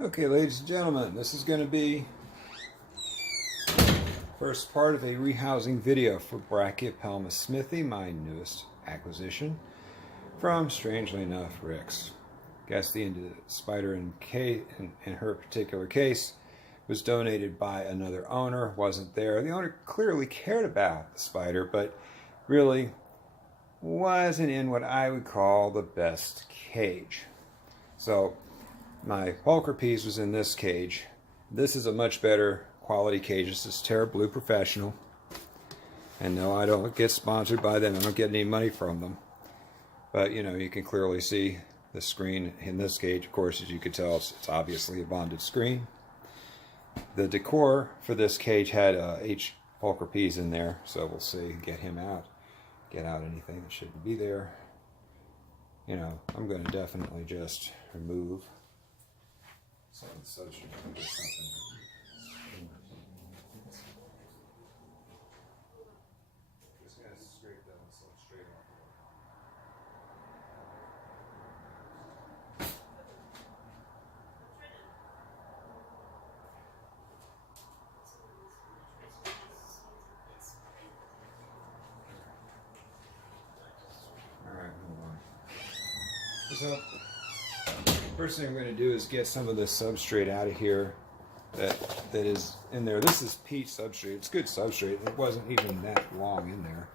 Okay, ladies and gentlemen, this is going to be first part of a rehousing video for Brachypelma smithi, my newest acquisition from, strangely enough, Rick's. Guess the spider in her particular case was donated by another owner, wasn't there. The owner clearly cared about the spider, but really wasn't in what I would call the best cage. So my Pulcher piece was in this cage. This is a much better quality cage. This is Terra Blue Professional. And no, I don't get sponsored by them. I don't get any money from them. But, you know, you can clearly see the screen in this cage. Of course, as you can tell, it's obviously a bonded screen. The decor for this cage had H. Pulcher P's in there. So we'll see. Get him out. Get out anything that shouldn't be there. You know, I'm going to definitely just remove some of the substrate. Just going to scrape that substrate off. Alright, hold on. So, first thing I'm going to do is get some of this substrate out of here that is in there. This is peat substrate. It's good substrate. It wasn't even that long in there.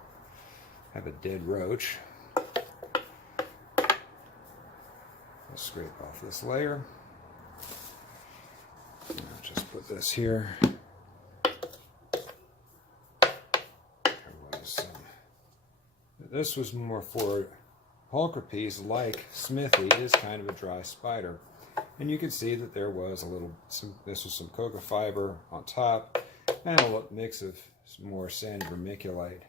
I have a dead roach. I'll scrape off this layer. I'll just put this here. This was more for Pulcher piece, like Smithy, is kind of a dry spider. And you can see that there was this was some cocoa fiber on top, and a mix of some more sandy vermiculite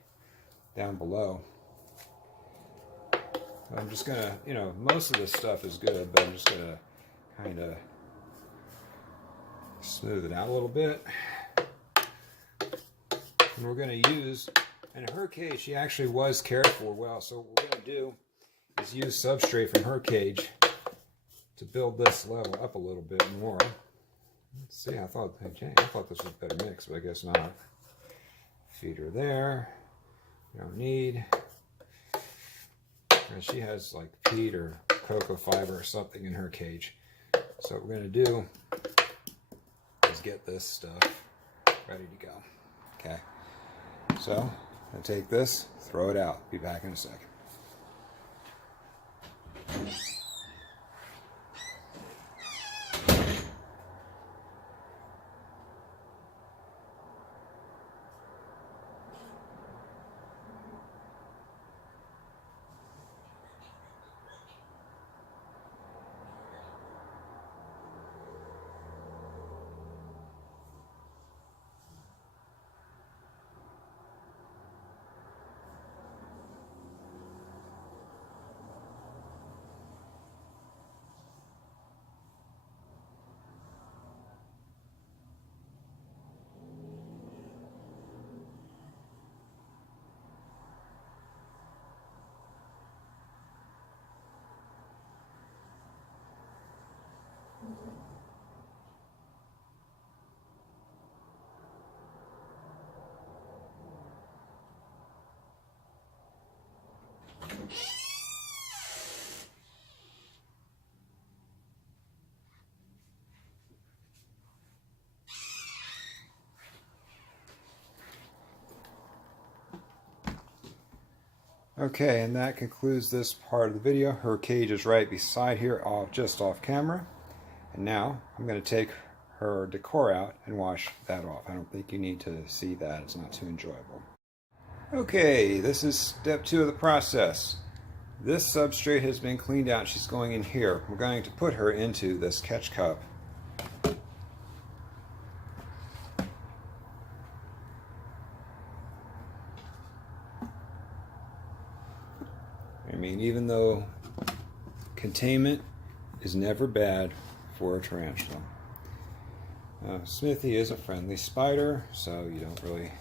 down below. I'm just gonna, you know, most of this stuff is good, but I'm just gonna kind of smooth it out a little bit. And we're gonna use, in her case, she actually was cared for well, so what we're gonna do is use substrate from her cage to build this level up a little bit more. Let's see, I thought this was a better mix, but I guess not. Feed her there. You don't need. And she has like peat or cocoa fiber or something in her cage. So what we're going to do is get this stuff ready to go. Okay. So I take this, throw it out. Be back in a second. Okay, and that concludes this part of the video. Her cage is right beside here, just off camera. And now I'm going to take her decor out and wash that off. I don't think you need to see that. It's not too enjoyable. Okay, this is step 2 of the process. This substrate has been cleaned out. She's going in here. We're going to put her into this catch cup. I mean, even though containment is never bad for a tarantula. Smithy is a friendly spider, so you don't really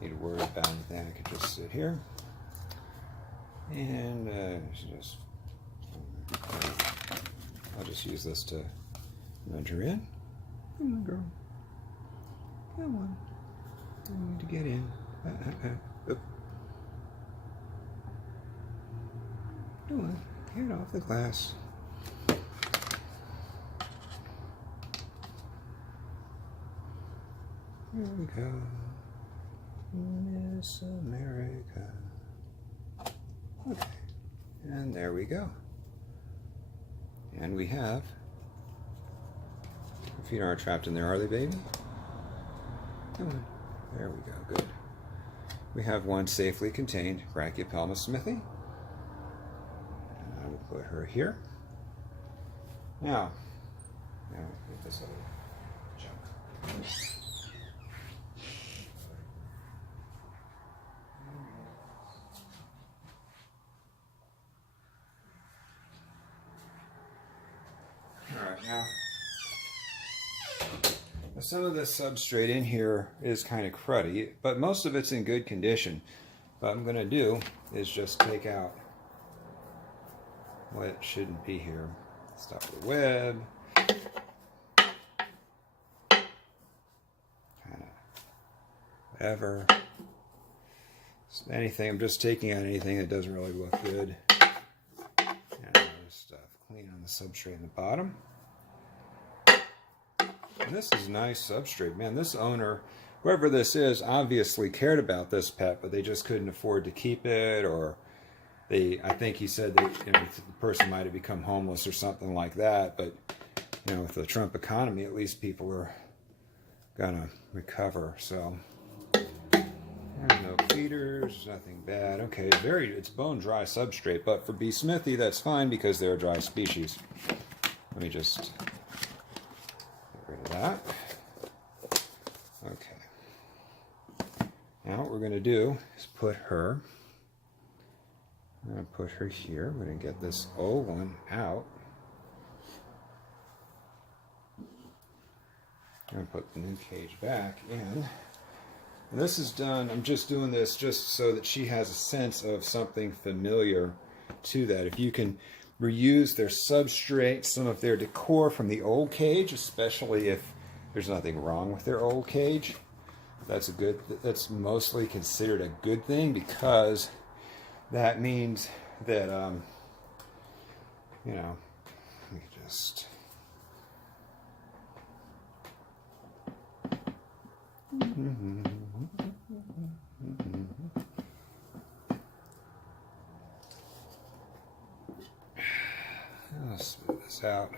need to worry about anything. I could just sit here and I'll just use this to Nudge her in. Come on, girl. Come on. You need to get in. Oop. Come on. Get off the glass. Here we go. Miss America. Okay. And there we go. And we have... Your feet aren't trapped in there, are they, baby? Come on. There we go. Good. We have one safely contained Brachypelma smithi. And I will put her here. Now get this other junk. Now, some of this substrate in here is kind of cruddy, but most of it's in good condition. What I'm going to do is just take out what shouldn't be here. Stop the web. Kind of whatever. Anything, I'm just taking out anything that doesn't really look good. And just clean on the substrate in the bottom. And this is nice substrate. Man, this owner, whoever this is, obviously cared about this pet, but they just couldn't afford to keep it, or I think he said that the person might have become homeless or something like that. But with the Trump economy, at least people are gonna recover. So no feeders, nothing bad. Okay, it's bone dry substrate, but for B. smithi, that's fine because they're a dry species. Let me just that. Okay. Now what we're going to do is put her. I'm going to put her here. We're going to get this old one out. I'm going to put the new cage back in. And this is done. I'm just doing this just so that she has a sense of something familiar to that. If you can reuse their substrate, some of their decor from the old cage, especially if there's nothing wrong with their old cage. That's mostly considered a good thing, because that means that let me just I'll smooth this out.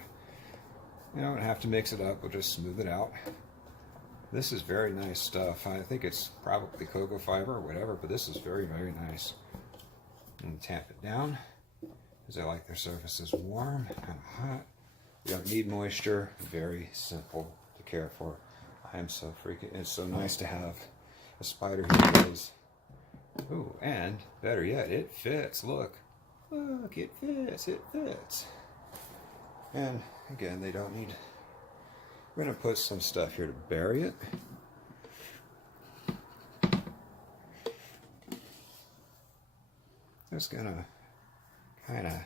You don't have to mix it up, we'll just smooth it out. This is very nice stuff. I think it's probably cocoa fiber or whatever, but this is very, very nice. And tamp it down, because I like their surfaces warm, kind of hot. You don't need moisture, very simple to care for. It's so nice to have a spider who is, ooh, and better yet, it fits. Look, it fits. And again, they don't need, we're going to put some stuff here to bury it. Just going to kind of, I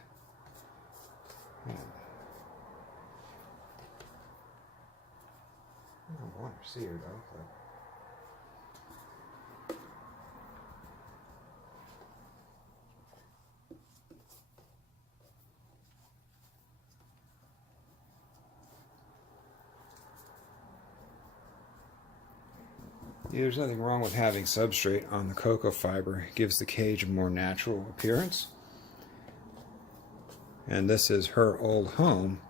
don't want to see her though. But there's nothing wrong with having substrate on the cocoa fiber. It gives the cage a more natural appearance. And this is her old home,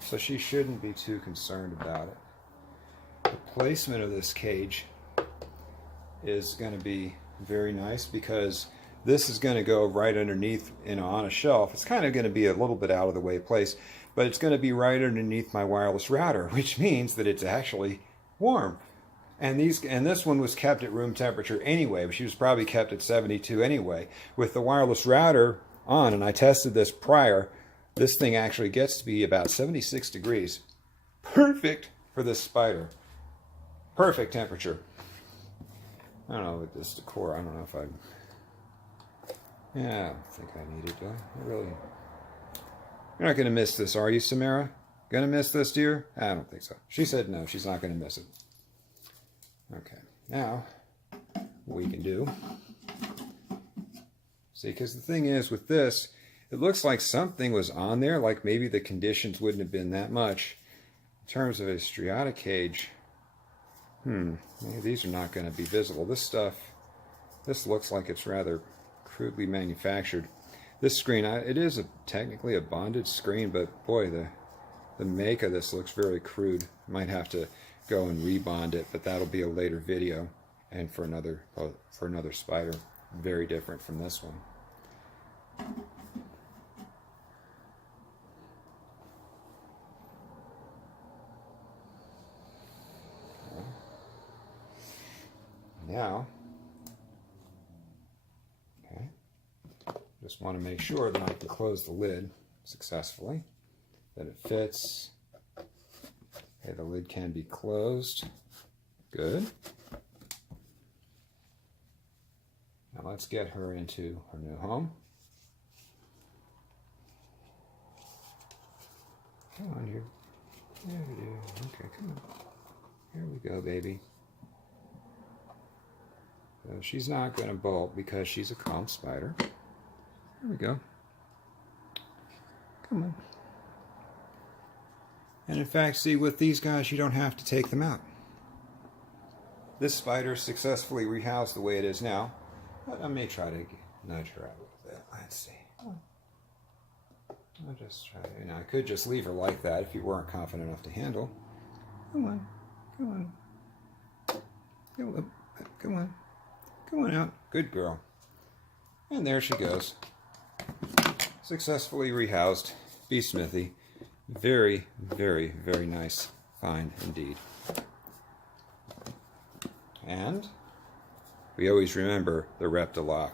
so she shouldn't be too concerned about it. The placement of this cage is going to be very nice, because this is going to go right underneath, on a shelf. It's kind of going to be a little bit out of the way place, but it's going to be right underneath my wireless router, which means that it's actually warm. And this one was kept at room temperature anyway, but she was probably kept at 72 anyway. With the wireless router on, and I tested this prior, this thing actually gets to be about 76 degrees. Perfect for this spider. Perfect temperature. I don't know with this decor, I don't know if I think I need it, do I? Really? You're not going to miss this, are you, Samara? Gonna miss this, dear? I don't think so. She said no, she's not gonna miss it. Okay, now what we can do, see, because the thing is with this, it looks like something was on there, like maybe the conditions wouldn't have been that much. In terms of a striata cage, maybe these are not going to be visible. This stuff, this looks like it's rather crudely manufactured. This screen, it is technically a bonded screen, but boy, the make of this looks very crude. Might have to go and rebond it, but that'll be a later video, and for another spider, very different from this one. Now, okay, just want to make sure that I can close the lid successfully, that it fits. Okay, the lid can be closed. Good. Now let's get her into her new home. Come on, here. There we do. Okay, come on. Here we go, baby. So she's not going to bolt because she's a calm spider. There we go. Come on. And in fact, see, with these guys, you don't have to take them out. This spider successfully rehoused the way it is now. But I may try to nudge her out a little bit. Let's see. I'll just try to, I could just leave her like that if you weren't confident enough to handle. Come on. Come on. Come on. Come on. Come on out. Good girl. And there she goes. Successfully rehoused. Be Smithy. Very, very, very nice find indeed. And we always remember the Reptilock.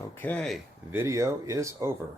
Okay, video is over.